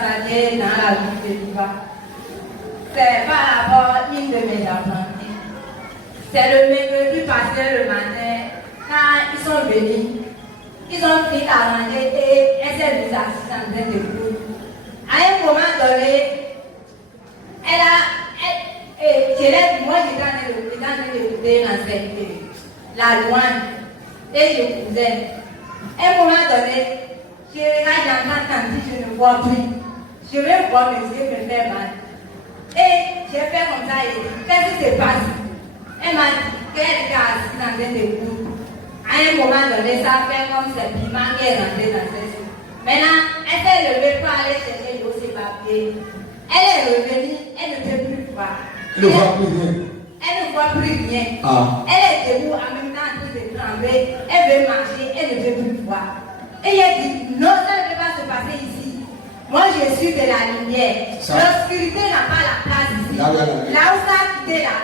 s'agir dans la vie de Diva. C'est par rapport à une de mes apprentis. C'est le mercredi passé le matin, quand ils sont venus, ils ont pris à manger et elle s'est mise assise en train de courir. À un moment donné, moi j'étais en train d'écouter la louange et je cousais. À un moment donné, je regarde j'entends tandis je ne vois plus. Je vais voir mes yeux me faire mal. Et j'ai fait comme ça et qu'est-ce qui se passe? Elle m'a dit qu'elle était assise en train de courir. À un moment donné, ça fait comme c'est piment qui est rentré dans ses yeux. Maintenant, elle s'est levée pour aller chercher ses papiers. Elle est revenue, elle ne peut plus voir. Elle ne voit plus rien. Elle ne voit plus rien. Ah. Elle est debout en même temps en train de trembler. Elle veut marcher, elle ne peut plus voir. Et elle dit, non, ça ne peut pas se passer ici. Moi, je suis de la lumière. L'obscurité n'a pas la place ici. Là où ça a quitté là,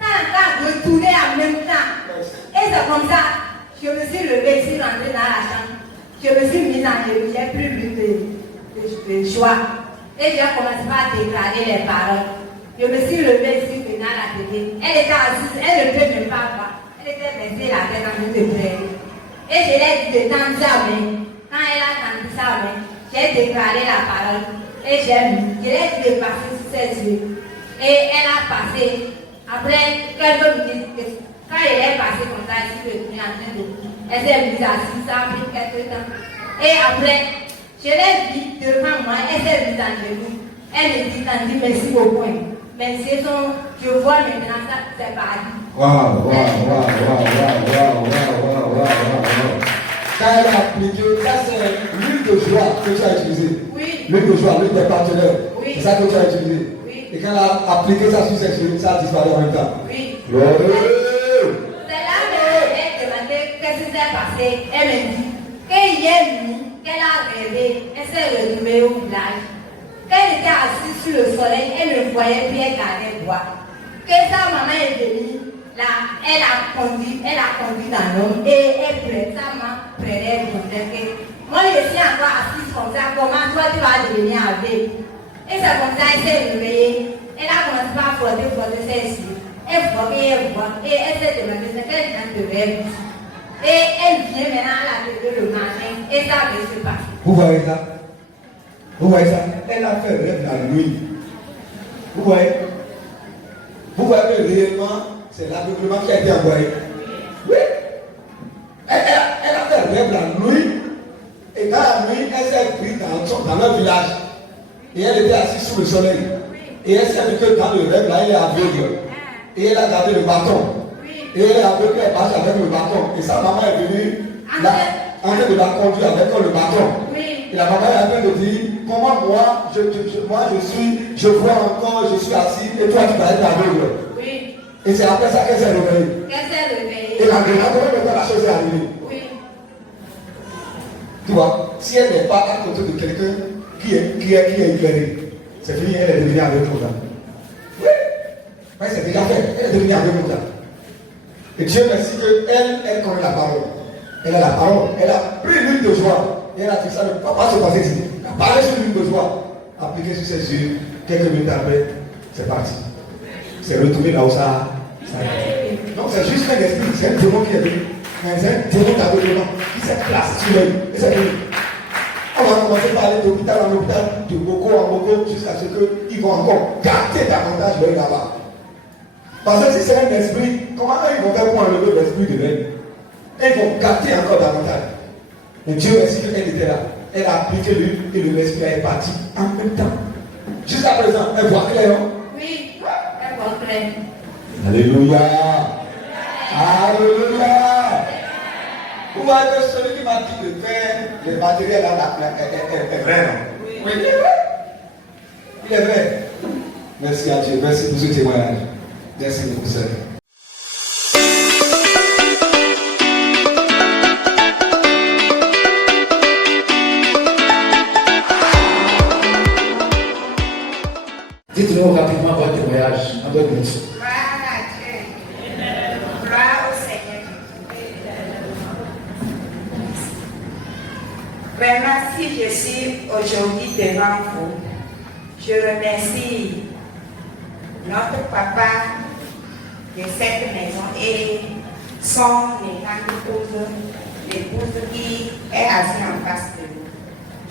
ça n'a pas retourné en même temps. Et c'est comme ça, je me suis levée, je suis rentrée dans la chambre. Je me suis mise en debout, j'ai plus de choix. Et j'ai commencé à déclarer les paroles. Je me suis levée, je suis venue à la télé. Elle était assise, elle ne peut même pas voir. Elle était baissée la tête en train de pleurer. Et je l'ai dit de tendre sa main. Quand elle a tendu sa main, j'ai déclaré la parole. Et j'ai mis. Je l'ai dit de passer sur ses yeux. Et elle a passé. Après, quelques minutes, quand elle est passée comme ça, elle s'est retenue en train de. Elle s'est mise assise, ça a pris quelques temps. Et après, je l'ai vu devant moi, elle s'est mise en genoux. Elle me dit, Tandy, merci beaucoup. Mais c'est son, je vois maintenant ça, c'est parti. Waouh. Quand elle a appliqué, ça c'est l'huile de joie que tu as utilisée. Oui. L'huile de joie, l'huile des partenaires. Oui. C'est ça que tu as utilisé. Oui. Et quand elle a appliqué ça sur ses cheveux, ça a disparu en même temps. Oui. Gloire. C'est là qu'elle m'a demandé qu'est-ce qui s'est passé. Elle me dit qu'hier nuit, qu'elle a rêvé, elle s'est retrouvée au village. Qu'elle était assise sur le soleil, elle ne voyait plus, elle gardait bois. Que sa maman est venue, là, elle a conduit dans l'homme et elle pleurait, sa maman pleurait pour dire que moi je suis encore assise comme ça, comment toi tu vas devenir avec? Et c'est comme ça, elle s'est réveillée, elle a commencé à frotter ses yeux. Elle voit, et elle s'est demandé ce qu'elle vient de rêve. Et elle vient maintenant à la télé le matin, et ça va se passer. Vous voyez ça? Vous voyez ça? Elle a fait rêve la nuit. Vous voyez? Vous voyez que réellement, c'est l'aveuglement qui a été envoyé. Oui. Elle a fait rêve la nuit. Et dans la nuit, elle s'est prise dans leur village. Et elle était assise sous le soleil. Et elle s'est dit que dans le rêve, là, elle est aveugle. Et elle a gardé le bâton. Et elle est aveugle, elle marche avec le bâton. Et sa maman est venue là, en train de la conduire avec le bâton. Et la maman est en train de dire, comment moi, je vois encore, je suis assis, et toi tu vas être aveugle. Oui. Et c'est après ça qu'elle s'est réveillée. Et la chose est arrivée. Oui. Tu vois, si elle n'est pas à côté de quelqu'un qui est éclairé, c'est fini, elle est devenue aveugle. Oui. Mais c'est déjà fait, elle est devenue aveugle. Et Dieu merci qu'elle connaît la parole. Elle a la parole, elle a pris l'huile de joie. Et elle a dit ça ne va pas se passer ici. Elle a parlé sur l'huile de joie, appliqué sur ses yeux. Quelques minutes après, c'est parti. C'est retourné là où ça a été. Donc c'est juste un esprit, c'est un démon qui est venu. C'est un démon d'aveuglement qui s'est placé sur l'œil. Et c'est venu. On va commencer par aller d'hôpital en hôpital, de Boko en Boko, jusqu'à ce qu'ils vont encore gâter davantage l'œil là-bas. Parce que si c'est un esprit, comment ils vont faire pour enlever l'esprit de l'œil? Ils vont gâter encore davantage. Et Dieu merci qu'elle était là. Elle a appliqué l'huile et le l'esprit est parti en même temps. Jusqu'à présent, elle voit clair. Oui, elle voit clair. Alléluia. Alléluia. Vous voyez que celui qui m'a dit de faire le matériel est vrai, non? Oui. Il est vrai. Il est vrai. Merci à Dieu. Merci pour ce témoignage. Merci beaucoup, Seigneur. Dites-nous rapidement votre témoignage en 2 minutes. Gloire à Dieu. Gloire au Seigneur. Vraiment, si je suis aujourd'hui devant vous, je remercie notre papa de cette maison et son épouse, l'épouse qui est assise en face de nous.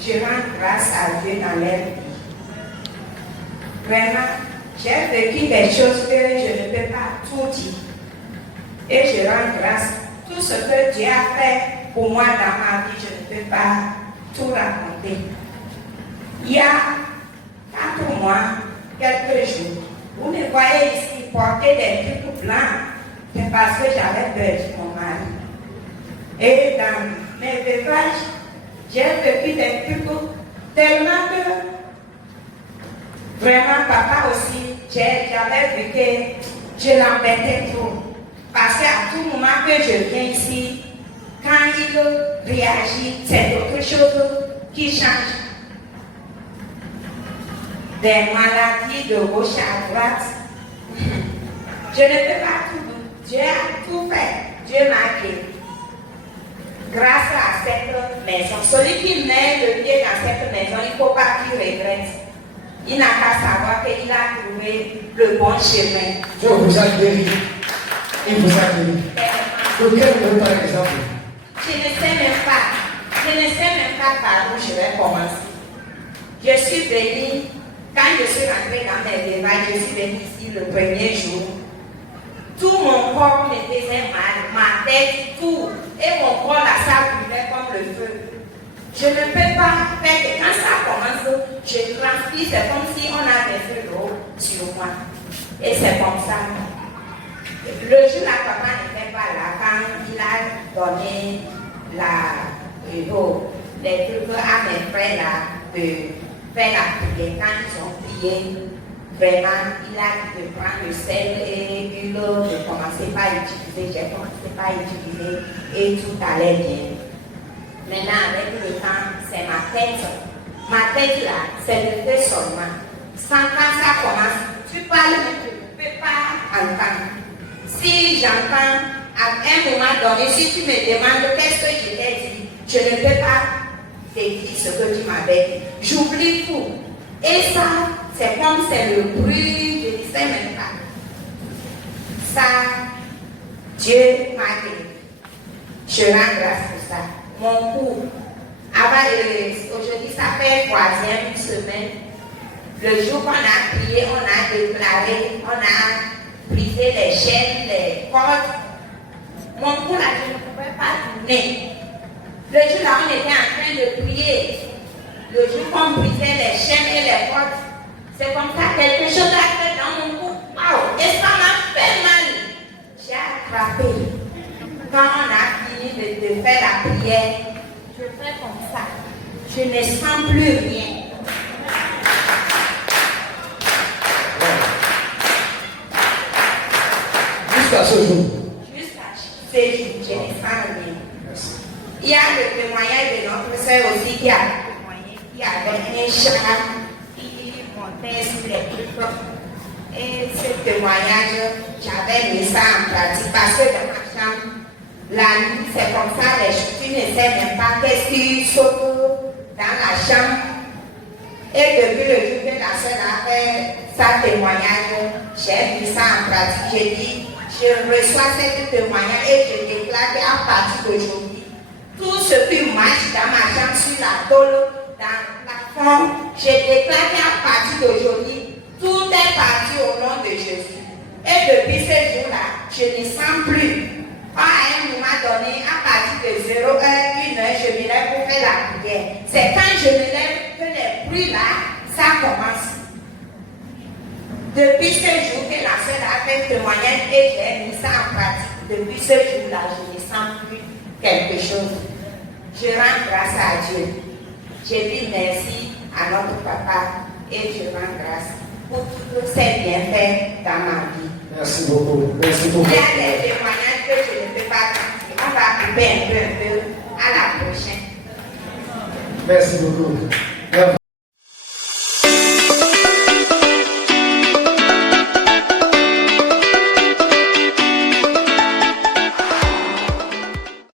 Je rends grâce à Dieu dans leur vie. Vraiment, j'ai vécu des choses que je ne peux pas tout dire. Et je rends grâce. Tout ce que Dieu a fait pour moi dans ma vie, je ne peux pas tout raconter. Il y a 4 mois, quelques jours, vous me voyez ici porter des trucs blancs. C'est parce que j'avais perdu mon mari. Et dans mes vécages, j'ai vécu des trucs tellement que vraiment, papa aussi, j'avais vu que je l'embêtais trop. Parce qu'à tout moment que je viens ici, quand il réagit, c'est autre chose qui change. Des maladies de gauche à droite. Je ne peux pas tout. Dieu a tout fait. Dieu m'a guéri. Grâce à cette maison. Celui qui met le pied dans cette maison, il ne faut pas qu'il regrette. Il n'a qu'à savoir qu'il a trouvé le bon chemin. Dieu vous a guéri. Il vous a guéri. Lequel vous par exemple? Je ne sais même pas par où je vais commencer. Je suis venue, quand je suis rentrée dans mes démarches, je suis venue ici le premier jour. Tout mon corps me faisait mal, ma tête, tout. Et mon corps, là, ça brûlait comme le feu. Je ne peux pas faire que quand ça commence, je transpire, c'est comme si on avait fait l'eau sur moi. Et c'est comme ça. Le jour là, papa n'était pas là quand il a donné les trucs à mes frères là, de faire la prière. Quand ils ont prié, vraiment, il a dit de prendre le sel et l'huile, de commencer par utiliser. J'ai commencé par utiliser et tout allait bien. Maintenant, avec le temps, c'est ma tête. Ma tête là, c'est le fait seulement. Sans quand ça commence, tu parles, mais tu ne peux pas entendre. Si j'entends à un moment donné, si tu me demandes qu'est-ce que je t'ai dit, je ne peux pas te dire ce que tu m'avais dit. J'oublie tout. Et ça, c'est comme c'est le bruit, je ne sais même pas. Ça, Dieu m'a guéri. Je rends grâce pour ça. Mon cou, aujourd'hui ça fait 3e semaine. Le jour qu'on a prié, on a déclaré, on a brisé les chaînes, les cordes. Mon cou là, je ne pouvais pas tourner. Le jour là, on était en train de prier. Le jour qu'on brisait les chaînes et les cordes, c'est comme ça, quelque chose a fait dans mon cou. Wow! Et ça m'a fait mal. J'ai attrapé. Quand on a fini de faire la prière, je fais comme ça. Je ne sens plus rien. Jusqu'à ce jour. Jusqu'à ce jour, je ne sens rien. Il y a le témoignage de notre soeur aussi qui a témoigné, qui avait un chat qui montait sur les trucs. Et ce témoignage, j'avais mis ça en pratique parce que dans ma chambre, la nuit, c'est comme ça, tu ne sais même pas qu'est-ce qui saute dans la chambre. Et depuis le jour que la soeur a fait sa témoignage, j'ai mis ça en pratique. J'ai dit, je reçois ce témoignage et je déclare qu'à partir d'aujourd'hui, tout ce qui marche dans ma chambre, sur la tôle, dans la forme, je déclare qu'à partir d'aujourd'hui, tout est parti au nom de Jésus. Et depuis ce jour-là, je ne sens plus. À un moment donné, à partir de 0 h 1 h, je me lève pour faire la prière. C'est quand je me lève que les bruits là, ça commence. Depuis ce jour que la soeur a fait témoignage et j'ai mis ça en pratique, depuis ce jour-là, je ne sens plus quelque chose. Je rends grâce à Dieu. Je dis merci à notre papa et je rends grâce pour tous ces bienfaits dans ma vie. Merci beaucoup. Merci beaucoup. Il y a des témoignages que je ne peux pas dire. On va couper un peu. À la prochaine. Merci beaucoup.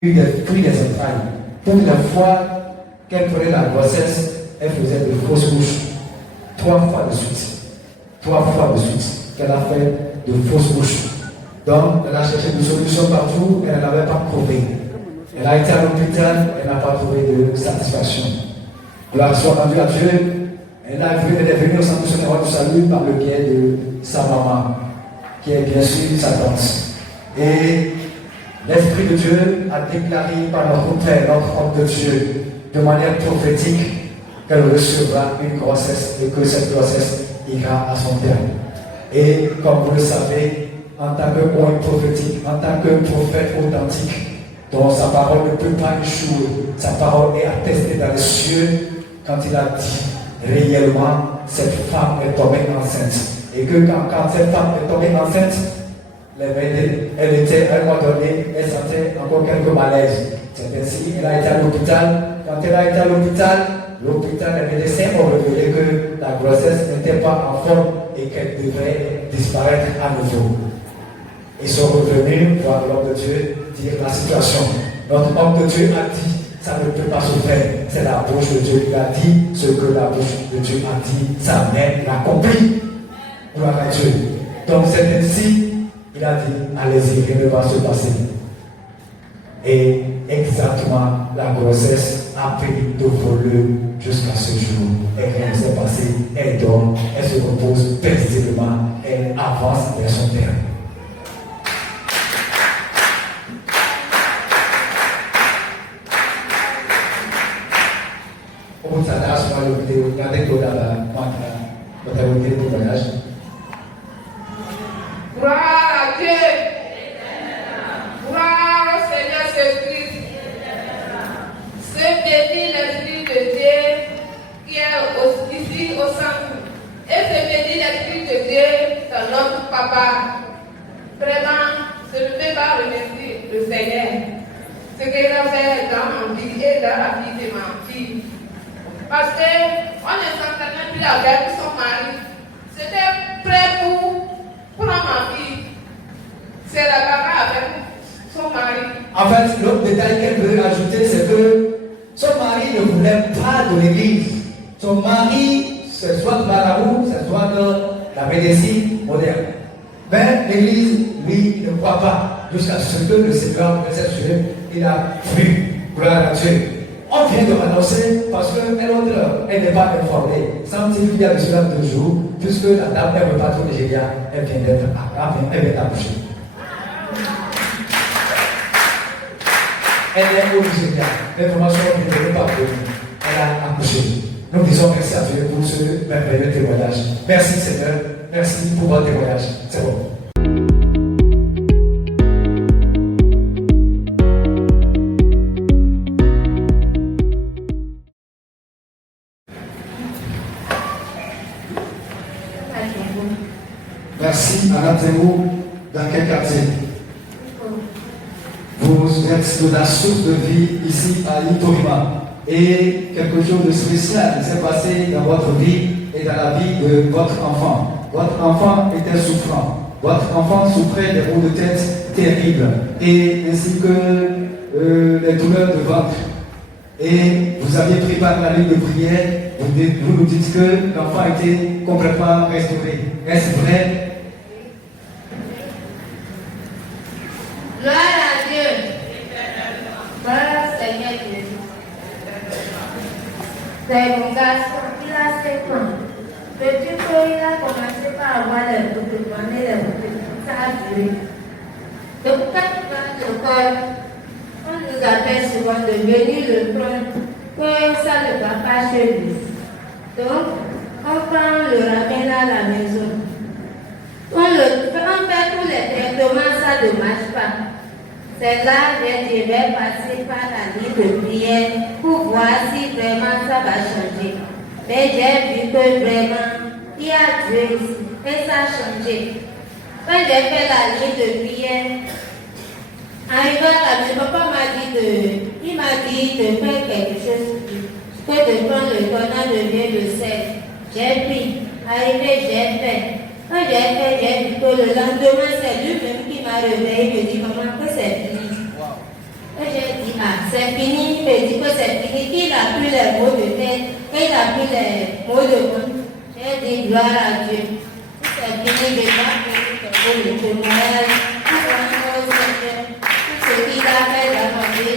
Des fruits des entrailles. Toutes les fois qu'elle prenait la grossesse, elle faisait de fausses couches 3 fois de suite. 3 fois de suite qu'elle a fait de fausses couches. Donc, elle a cherché des solutions partout, elle n'avait pas trouvé. Elle a été à l'hôpital, elle n'a pas trouvé de satisfaction. Gloire soit rendue à Dieu. Elle est venue au centre missionnaire du salut par le biais de sa maman, qui est bien sûr sa tante. Et l'Esprit de Dieu a déclaré par notre Père, notre homme de Dieu, de manière prophétique, qu'elle recevra une grossesse et que cette grossesse ira à son terme. Et comme vous le savez, en tant que point prophétique, en tant que prophète authentique, dont sa parole ne peut pas échouer, sa parole est attestée dans les cieux quand il a dit réellement cette femme est tombée enceinte. Et que quand cette femme est tombée enceinte, elle était à un moment donné, elle sentait encore quelques malaises. C'est ainsi, elle a été à l'hôpital. Quand elle a été à l'hôpital, les médecins ont révélé que la grossesse n'était pas en forme et qu'elle devrait disparaître à nouveau. Ils sont revenus voir l'homme de Dieu dire la situation. Notre homme de Dieu a dit, ça ne peut pas se faire. C'est la bouche de Dieu qui a dit ce que la bouche de Dieu a dit. Sa main l'a compris. Gloire à Dieu. Donc c'est ainsi, il a dit, allez-y, rien ne va se passer. Et exactement, la grossesse a pris de voler jusqu'à ce jour. Et rien ne s'est passé. Elle dort, elle se repose paisiblement, elle avance vers son terme. Gloire à Dieu. Gloire au Seigneur Jésus-Christ. Ce béni l'Esprit de Dieu qui est ici au centre. Et ce béni l'Esprit de Dieu dans notre papa. Vraiment, je ne peux pas remercier le Seigneur. Ce qu'il a fait dans ma vie et dans la vie de ma fille. Parce qu'on est certainement plus avec son mari. C'était prêt pour prendre ma fille. C'est la papa avec son mari. En fait, l'autre détail qu'elle veut ajouter, c'est que son mari ne voulait pas de l'église. Son mari, c'est soit de marabout, c'est soit de la médecine moderne. Mais l'église, lui, ne croit pas. Jusqu'à ce que le Seigneur nous ait, il a plu. Gloire à Dieu. On vient de m'annoncer parce qu'elle n'est pas informée. Semble-t-il qu'il y a cela 2 jours, puisque la dame, elle ne veut pas trop de Gélia, elle vient d'être accouchée. Elle est au Nigeria. L'information ne n'est pas venue. Elle a accouché. Nous disons merci à Dieu pour ce merveilleux témoignage. Merci Seigneur. Merci pour votre témoignage. C'est bon. Merci. Arrêtez-vous dans quel quartier? Vous êtes de la source de vie ici à Itorima. Et quelque chose de spécial s'est passé dans votre vie et dans la vie de votre enfant. Votre enfant était souffrant. Votre enfant souffrait des maux de tête terribles et ainsi que les douleurs de ventre. Et vous aviez pris part à la ligne de prière. Vous nous dites que l'enfant était complètement restauré. Est-ce vrai? Gloire à Dieu. Gloire au Seigneur Jésus. C'est mon garçon, il a 7 ans. Petit peu, il a commencé par avoir des bouts de monnaie, des bouts de ça a duré. Donc, quand il va à l'école, on nous appelle souvent de venir le prendre, que ça ne va pas chez lui. Donc, on prend le ramène à la maison. On fait tous les traitements, ça ne marche pas. C'est là que je vais passer par la ligne de prière pour voir si vraiment ça va changer. Mais j'ai vu que vraiment, il y a Dieu ici et ça a changé. Quand j'ai fait la ligne de prière, arrivé à la maison, papa m'a dit il m'a dit de faire quelque chose, que de prendre le cornet de vieux de sel. J'ai pris, arrivé, j'ai fait. Quand j'ai fait, j'ai vu que le lendemain, c'est lui-même qui m'a réveillé. Il me dit, maman, que c'est fini. Et j'ai dit, dit, ah, c'est fini. Il me dit que c'est fini, qu'il n'a plus les mots de tête, qu'il n'a plus les mots de bouche. J'ai dit, gloire à Dieu. C'est fini, je dois faire le témoignage. Tout ce qu'il a fait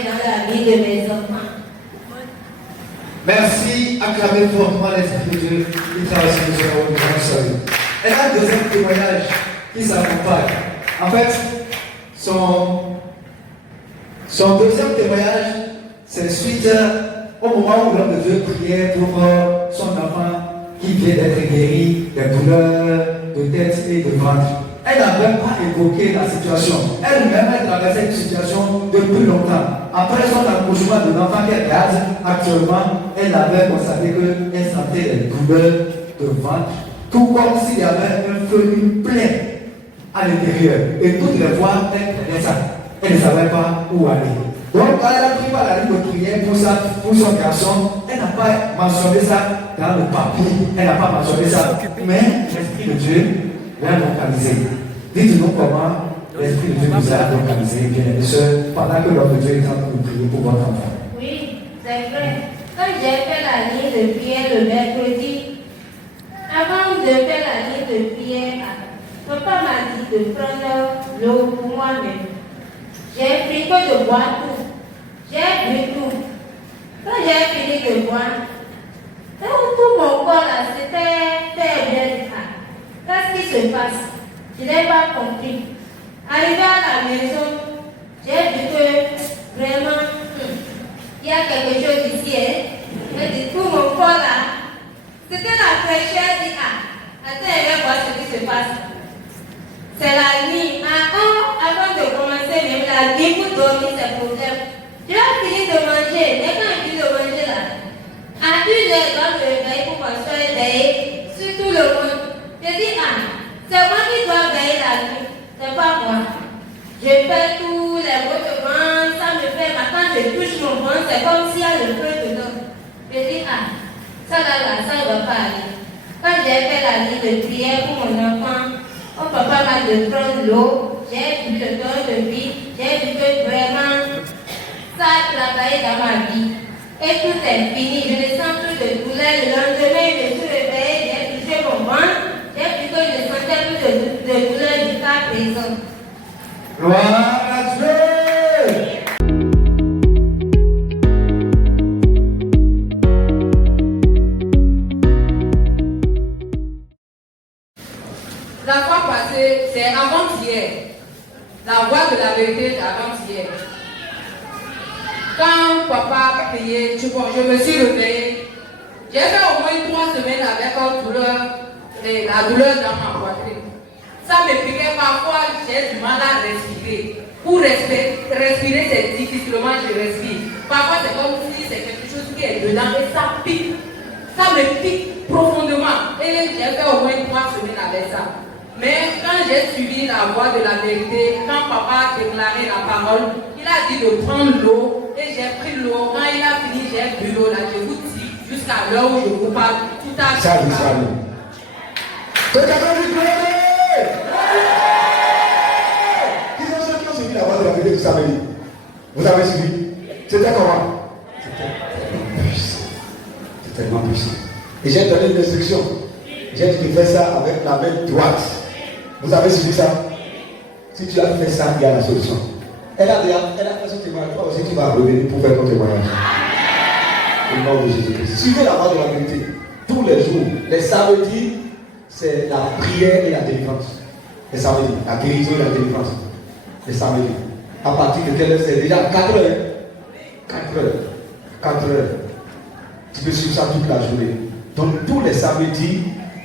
dans la vie de mes enfants. Merci, acclamez fortement l'Esprit de Dieu. Il travaille sur nous, salut. Elle a un deuxième témoignage qui s'accompagne. En fait, son deuxième témoignage, c'est suite au moment où l'homme de Dieu priait pour son enfant qui vient d'être guéri des douleurs de tête et de ventre. Elle n'avait pas évoqué la situation. Elle-même, elle traversait une situation depuis longtemps. Après son accouchement de l'enfant qu'elle garde, actuellement, elle avait constaté qu'elle sentait des douleurs de ventre, tout comme s'il y avait un feu plein à l'intérieur. Et toutes les voix, elle prenait ça. Elle ne savait pas où aller. Donc, quand elle a pris par la ligne de prière pour son garçon, elle n'a pas mentionné ça dans le papier. Elle n'a pas mentionné ça. Mais l'Esprit de Dieu l'a localisé. Dites-nous comment l'Esprit de Dieu nous a localisé, bien sûr, pendant que l'homme de Dieu est en train de prier pour votre enfant. Oui, c'est vrai. Quand j'ai fait la ligne de prière le mercredi, avant de faire la ligne de prière, papa m'a dit de prendre l'eau pour moi-même. J'ai pris que de boire tout. J'ai bu tout. Quand j'ai fini de boire, tout mon corps là, c'était faible. Qu'est-ce qui se passe? Je n'ai pas compris. Arrivé à la maison, j'ai vu que vraiment, il y a quelque chose ici. J'ai dit, tout mon corps là, c'était la fraîcheur. J'ai dit, attends, je vais voir ce qui se passe. C'est la nuit. Avant de commencer, même la nuit pour dormir, c'est problème. Je vais finir de manger. Mais quand je finis de manger là, à 1h, je dois me réveiller pour m'asseoir et veiller sur tout le monde. Je dis, c'est moi qui dois veiller la nuit. C'est pas moi. Je fais tous les mots de ventre, ça me fait mal. Quand je touche mon ventre, c'est comme s'il y a le feu dedans. Je dis, ça là, ça ne va pas aller. Quand j'ai fait la nuit de prière pour mon enfant, mon papa m'a dit de prendre l'eau, j'ai vu le temps de vie, j'ai vu que vraiment ça a travaillé dans ma vie. Et tout est fini, je ne sens plus de douleur. Le lendemain, je me suis réveillée, j'ai touché mon ventre, j'ai vu que je ne sentais plus de douleur jusqu'à présent. Gloire à Dieu! La fois passée, c'est avant-hier. La voix de la vérité, c'est avant-hier. Quand papa priait, je me suis réveillée. J'ai fait au moins 3 semaines avec la douleur dans ma poitrine. Ça me piquait parfois, j'ai du mal à respirer. Pour respirer, c'est difficilement je respire. Parfois, c'est comme si c'est quelque chose qui est dedans et ça pique. Ça me pique profondément. Et j'ai fait au moins 3 semaines avec ça. Mais quand j'ai suivi la voix de la vérité, quand papa a déclaré la parole, il a dit de prendre l'eau et j'ai pris l'eau. Quand il a fini, j'ai bu l'eau là. Je vous dis, jusqu'à l'heure où je vous parle, tout a Salut, salut. Que quelqu'un lui gloire. Qui sont ceux qui ont suivi la voix de la vérité, vous savez? Vous avez suivi? C'était comment? C'était puissant. C'était tellement puissant. Et j'ai donné une instruction. J'ai dit de faire ça avec la main droite. Vous avez suivi ça? Si tu as fait ça, il y a la solution. Elle a fait son témoignage. Toi aussi, tu vas revenir pour faire ton témoignage. Au nom de Jésus-Christ. Suivez la voix de la vérité. Tous les jours. Les samedis, c'est la prière et la délivrance. Les samedis, la guérison et la délivrance. Les samedis. À partir de quelle heure? C'est déjà 4 heures. 4 heures. 4 heures. Tu peux suivre ça toute la journée. Donc, tous les samedis,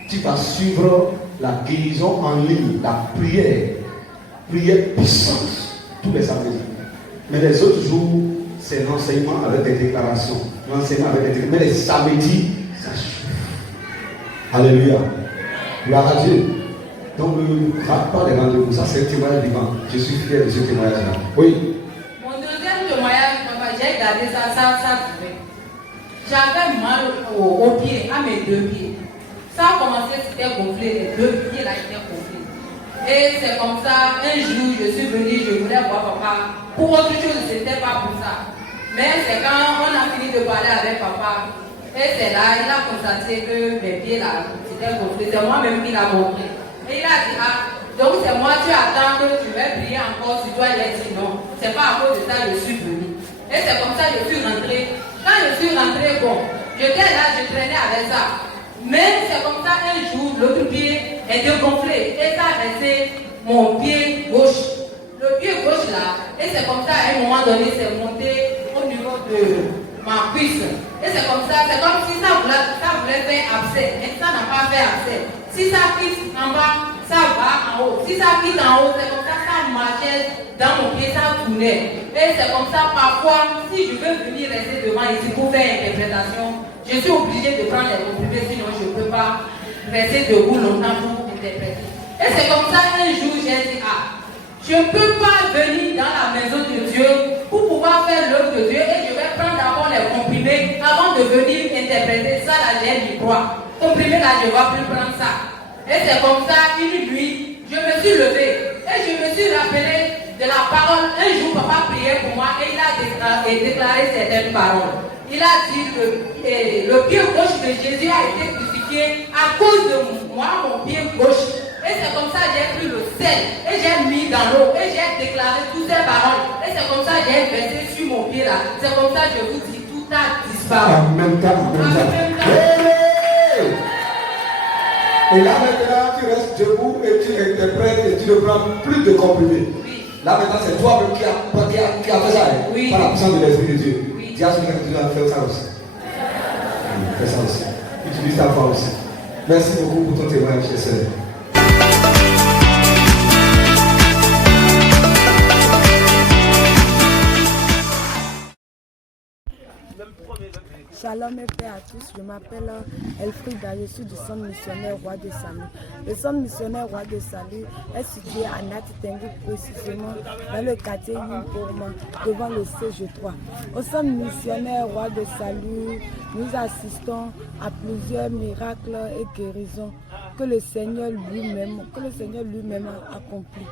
tu vas suivre la guérison en ligne, la prière puissante, tous les samedis. Mais les autres jours, c'est l'enseignement avec des déclarations. L'enseignement avec des déclarations. Mais les samedis, ça suit. Alléluia. Gloire à Dieu. Donc ne rate pas les rendez-vous. Ça, c'est un témoignage vivant. Je suis fier de ce témoignage-là. Oui. Mon deuxième témoignage, papa, j'ai gardé ça duré. J'avais mal aux pieds, à mes 2 pieds. Ça a commencé, c'était gonflé, les 2 pieds là étaient gonflés. Et c'est comme ça, un jour, je suis venue, je voulais voir papa. Pour autre chose, ce n'était pas pour ça. Mais c'est quand on a fini de parler avec papa, et c'est là, il a constaté que mes pieds là, c'était gonflé. C'est moi-même qui l'a gonflé. Et il a dit, ah, donc c'est moi, tu attends que tu vas prier encore sur toi. Il a dit non, c'est pas à cause de ça que je suis venu. Et c'est comme ça que je suis rentré. Quand je suis rentré, bon, j'étais là, je traînais avec ça. Mais c'est comme ça, un jour, l'autre pied était gonflé. Et ça a resté mon pied gauche. Le pied gauche là, et c'est comme ça, à un moment donné, c'est monté au niveau de ma cuisse. Et c'est comme ça, c'est comme si ça voulait faire abcès, mais ça n'a pas fait abcès. Si ça quitte en bas, ça va en haut. Si ça quitte en haut, c'est comme ça marchait dans mon pied, ça tournait. Et c'est comme ça, parfois, si je veux venir rester devant ici pour faire interprétation, je suis obligée de prendre les comprimés, sinon je ne peux pas rester debout longtemps pour interpréter. Et c'est comme ça, un jour, j'ai dit, ah, je ne peux pas venir dans la maison de Dieu pour pouvoir faire l'œuvre de Dieu et je vais prendre d'abord les comprimés avant de venir interpréter. Ça, là, j'ai dit quoi? Comprimés, là, je ne vais plus prendre ça. Et c'est comme ça, une nuit, je me suis levée et je me suis rappelé de la parole. Un jour, papa priait pour moi et il a déclaré certaines paroles. Il a dit que le pied gauche de Jésus a été crucifié à cause de moi, mon pied gauche. Et c'est comme ça que j'ai pris le sel et j'ai mis dans l'eau et j'ai déclaré toutes ces paroles. Et c'est comme ça que j'ai versé sur mon pied là. C'est comme ça que je vous dis, tout a disparu. En même temps, en même temps. Et là maintenant, tu restes debout et tu interprètes et tu ne prends plus de comprimés. Oui. Là maintenant, c'est toi-même qui a fait ça. Oui. Par la puissance de l'Esprit de Dieu. Oui. Dis à celui qui doit faire ça aussi. Fais ça aussi. Utilise ta voix aussi. Merci beaucoup pour ton témoignage, chers sœurs. Shalom et paix à tous, je m'appelle Elfrida, je suis du centre missionnaire Roi de Salut. Le centre missionnaire Roi de Salut est situé à Natitengu, précisément dans le quartier Yimporma, devant le CG3. Au centre missionnaire Roi de Salut, nous assistons à plusieurs miracles et guérisons que le Seigneur lui-même a accompli.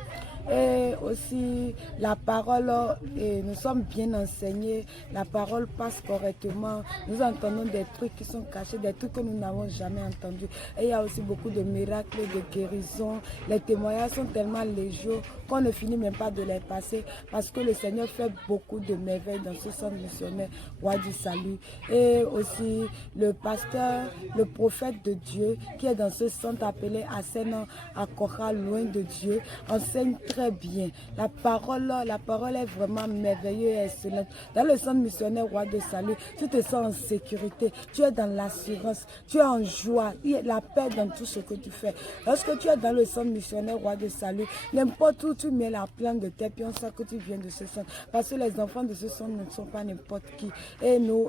Et aussi la parole, et nous sommes bien enseignés, la parole passe correctement, nous entendons des trucs qui sont cachés, des trucs que nous n'avons jamais entendus. Et il y a aussi beaucoup de miracles, de guérisons, les témoignages sont tellement légers qu'on ne finit même pas de les passer parce que le Seigneur fait beaucoup de merveilles dans ce centre missionnaire Roi du Salut. Et aussi le pasteur, le prophète de Dieu qui est dans ce centre appelé Asena Akora, loin de Dieu, enseigne très bien. La parole est vraiment merveilleuse et excellente. Dans le centre missionnaire Roi de Salut, tu te sens en sécurité, tu es dans l'assurance, tu es en joie, il y a la paix dans tout ce que tu fais. Lorsque tu es dans le centre missionnaire Roi de Salut, n'importe où tu mets la plante de tes pieds, on sait que tu viens de ce centre. Parce que les enfants de ce centre ne sont pas n'importe qui. Et nous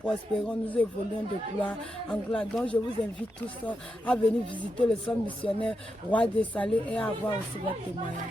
prospérons, nous évoluons de gloire en gloire. Donc je vous invite tous à venir visiter le centre missionnaire Roi de Salut et à voir aussi votre témoignage.